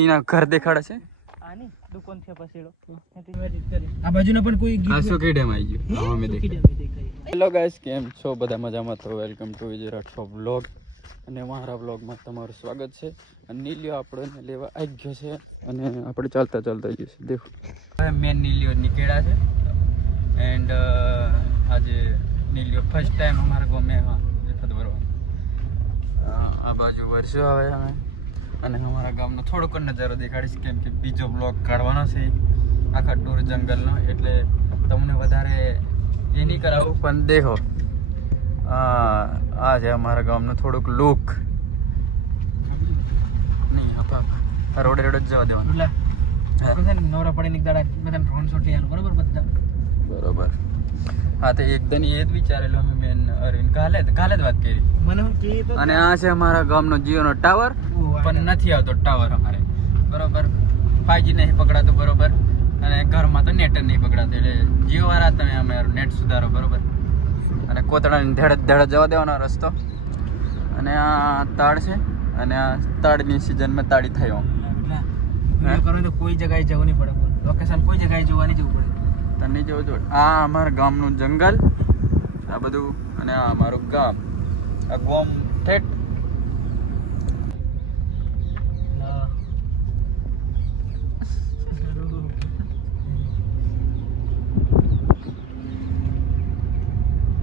એના ઘર દેખાડે છે આની દુકાન છે પછીડો એથી એડિટ કરી આ બાજુનો પણ કોઈ ગીત આસો કે ડેમ આવી ગયો હા મેં દેખાય હેલો ગાઈસ કેમ છો બધા મજામાં તો welcome to Vijay Rathod vlog અને મારા વ્લોગમાં તમારું સ્વાગત છે અને નીલિયો આપણને લેવા આવી ગયો છે અને આપણે ચાલતા ચાલતા જઈશું દેખો મેન નીલિયો નીકળ્યા છે એન્ડ આજે નીલિયો ફર્સ્ટ ટાઈમ અમારા ગામે જથ્થો ભરવા આ બાજુ વર્ષો આવે અમે અને અમારા ગામનો થોડોક નજારો દેખાડીશ કેમ કે બીજો બ્લોગ કાઢવાનો છે આખા ટૂર જંગલનો એટલે તમને વધારે એ નહીં કરાવું પણ દેખો આ છે અમારા ગામનો થોડુંક લુક નહીં આપા રોડે રોડ જ જવા દેવાનું નવરા પડીને દાડા બધા ડ્રોન શોટ લેવાનું બરોબર બધા બરોબર હા તો એકદમ એ જ વિચારેલું અમે મેન અરવિંદ કાલે જ વાત કરી મને હું કે તો અને આ છે અમારા ગામનો જીઓનો ટાવર પણ નથી આવતો ટાવર અમારે બરોબર 5G નહીં પકડાતો બરોબર અને ઘરમાં તો નેટ નહીં પકડાતું એટલે જીઓ વાળા તમે અમારું નેટ સુધારો બરોબર અને કોતડાની ધેડ જવા દેવાનો રસ્તો અને આ તાડ છે અને આ તાડની સિઝનમાં તાળી થયો કરો તો કોઈ જગ્યાએ જવું નહીં પડે લોકેશન કોઈ જગ્યાએ જોવાની જવું પડે તને જવું જોઈએ આ અમારા ગામનું જંગલ આ બધું અને આ અમારું ગામ આ ગોમ ઠેઠ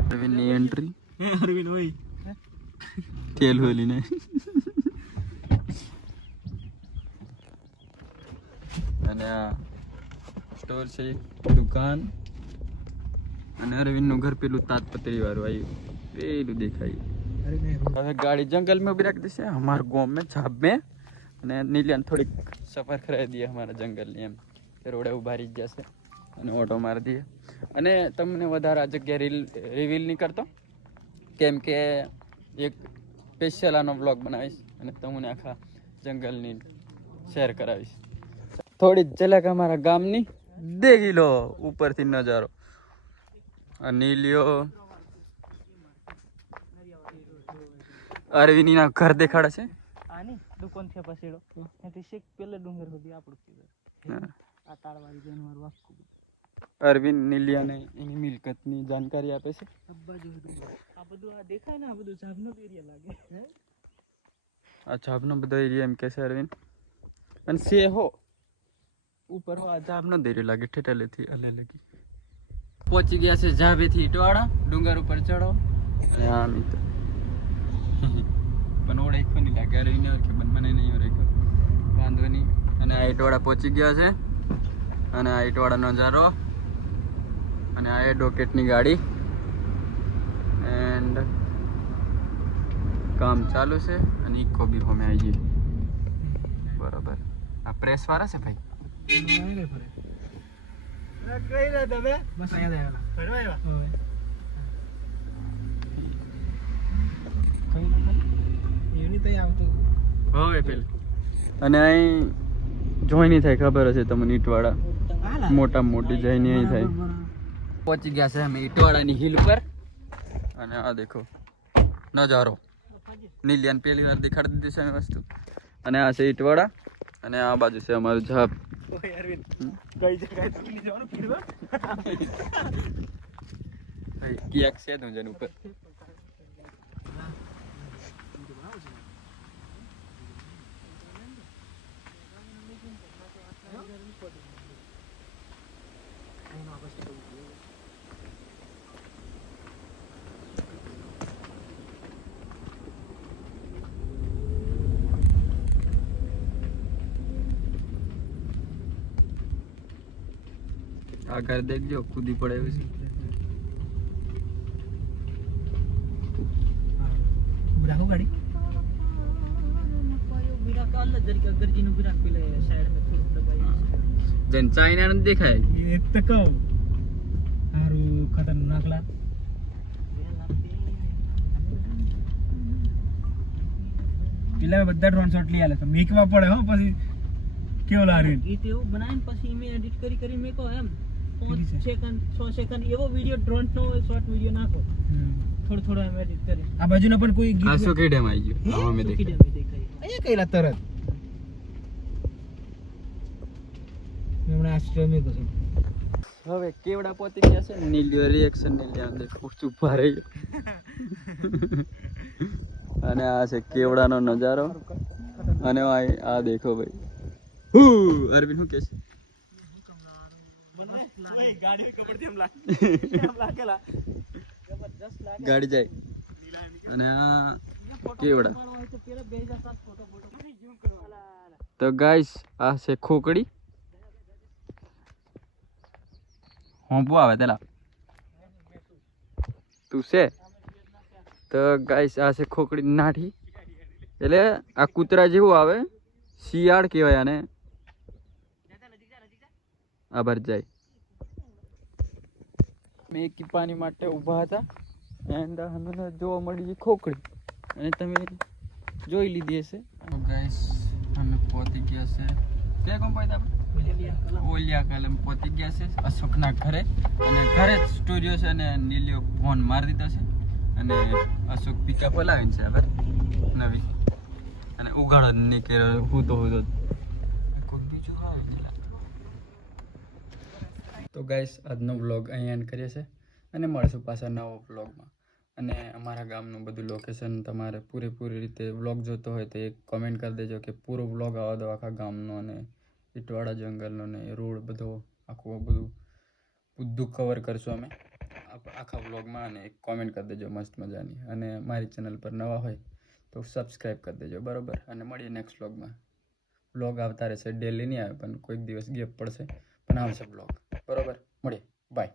અરવિંદની એન્ટ્રી અરવિંદ હોય તેલ હોલી ને અને આ સ્ટોર છે દુકાન અને અરવિંદનું ઘર પેલું તાજપત્રી વાળું આવ્યું પેલું દેખાય હવે ગાડી जंगल में भी रख दी है हमारे गांव में छाप में અને નીલિયાને થોડીક સફર કરાવી દઈએ અમારા જંગલની એમ કે રોડે ઉભા રહી જશે અને ઓટો મારી દઈએ અને તમને વધારે આ જગ્યા રિવીલ નહીં કરતો કેમ કે એક સ્પેશિયલ આનો બ્લોગ બનાવીશ અને તમને આખા જંગલની શેર કરાવીશ થોડી ઝલક અમારા ગામની દેખી લો ઉપરથી નજારો આ નીલિયો અરવિંદના ઘર દેખાડે છે આની દુકાન છે પછીડો એથી શેક પેલે ડુંગર સુધી આપણું કીધું આ તાળવાળી જઈને મારું આખું અરવિંદ નીલિયાને એની મિલકતની જાણકારી આપે છે આ બધું આ દેખાય ને આ બધું ઝાબનો એરિયા લાગે આ ઝાબનો બધો એરિયા એમ કે છે અરવિંદ અને સે હો ઉપર આ ઝાબનો એરિયા લાગે ઠેઠલેથી અલે લગી પહોંચી ગયા છે ઝાબેથી ઈટવાડા ડુંગર ઉપર ચડો હા મિત્ર પણ ઓળે નહીં લાગે અરવિંદ કે મને નહીં ઓળે વાંધો નહીં અને આ ઈટવાડા પહોંચી ગયા છે અને આ ઈટવાડા નજારો અને આ એડવોકેટની ગાડી એન્ડ કામ ચાલુ છે અને ઇકો બી હોમે આવી ગઈ બરાબર આ પ્રેસ વાળા છે ભાઈ કઈ રહ્યા તમે બસ અહીંયા ફરવા આવ્યા એની તઈ આવતું હવે પેલ અને અહીં જોઈ નહીં થાય ખબર હશે તમને ઈટવાડા મોટા મોટી જઈને અહીં થાય પહોંચી ગયા છે અમે ઈટવાડાની હિલ પર અને આ દેખો નજારો નીલિયાને પહેલી વાર દેખાડી દીધી છે અમે વસ્તુ અને આ છે ઈટવાડા અને આ બાજુ છે અમારું ઝાપ અરવિંદ કઈ જગ્યાએ તકલી જવાનું ફીરવા કિયાક છે તું જન ઉપર આ ઘર દેખજો કૂદી પડે એવું છે બરાબર ગાડી વિરાટ અલગ તરીકે ગરજીનું વિરાટ પેલે સાઈડ में થોડું દબાઈ જન ચાઇના ને દેખાય એક તો કહું હારું ખતરનાક લા પેલા બધા ડ્રોન શોટ લઈ આલે તો મેકવા પડે હો પછી કેવો લાગે ગીત એવું બનાવીને પછી મે એડિટ કરી મેકો એમ 5 સેકન્ડ 6 સેકન્ડ એવો વિડિયો ડ્રોન નો શોર્ટ વિડિયો નાખો થોડો એમ એડિટ કરી આ બાજુનો પણ કોઈ ગીત આસો કે ડેમ આવી ગયો હા મે દેખાય અહીંયા કઈલા તરત હવે કેવડા પોતી ગયા છે નીલિયો રિએક્શન ને લ્યા દેખો ઉભા રહી અને આ છે કેવડાનો નજારો અને આ દેખો ભાઈ અરવિંદ શું કે છે ગાડી જાય અને આ કેવડા તો ગાઈસ આ છે ખોકડી હોંપો આવે તેલા તું છે તો ગાઈસ આ છે ખોકડી નાઠી એટલે આ કૂતરા જેવું આવે શિયાળ કહેવાય આને આભાર જાય મેં પાણી માટે ઊભા હતા એન્ડ અમને જોવા મળી ખોકડી અને તમે જોઈ લીધી હશે ગાઈસ અમે પહોંચી ગયા છે ક્યાં કોણ પહોંચ્યા ઓલિયા કાલે પહોંચી ગયા છે અશોકના ઘરે અને ઘરે જ સ્ટુડિયો છે અને નીલિયો ફોન મારી દીધો છે અને અશોક પિકઅપ લાવીને છે હવે નવી અને ઉઘાડો નીકળ્યો હું તો કોઈ બીજું આવે તો ગાઈસ આજનો વ્લોગ અહીં એન્ડ કરીએ છીએ અને મળશું પાછા નવો વ્લોગમાં અને અમારા ગામનું બધું લોકેશન તમારે પૂરેપૂરી રીતે વ્લોગ જોતો હોય તો એક કમેન્ટ કરી દેજો કે પૂરો વ્લોગ આવવા દો આખા ગામનો અને ઇટવાડા જંગલનો ને રોડ બધો આખું બધું કવર કરશું અમે આખા વ્લોગમાં અને એક કોમેન્ટ કરી દેજો મસ્ત મજાની અને મારી ચેનલ પર નવા હોય તો સબસ્ક્રાઈબ કરી દેજો બરાબર અને મળીએ નેક્સ્ટ વ્લોગમાં વ્લોગ આવતા રહેશે ડેલી નહીં આવે પણ કોઈક દિવસ ગેપ પડશે પણ આવશે વ્લોગ બરાબર મળીએ બાય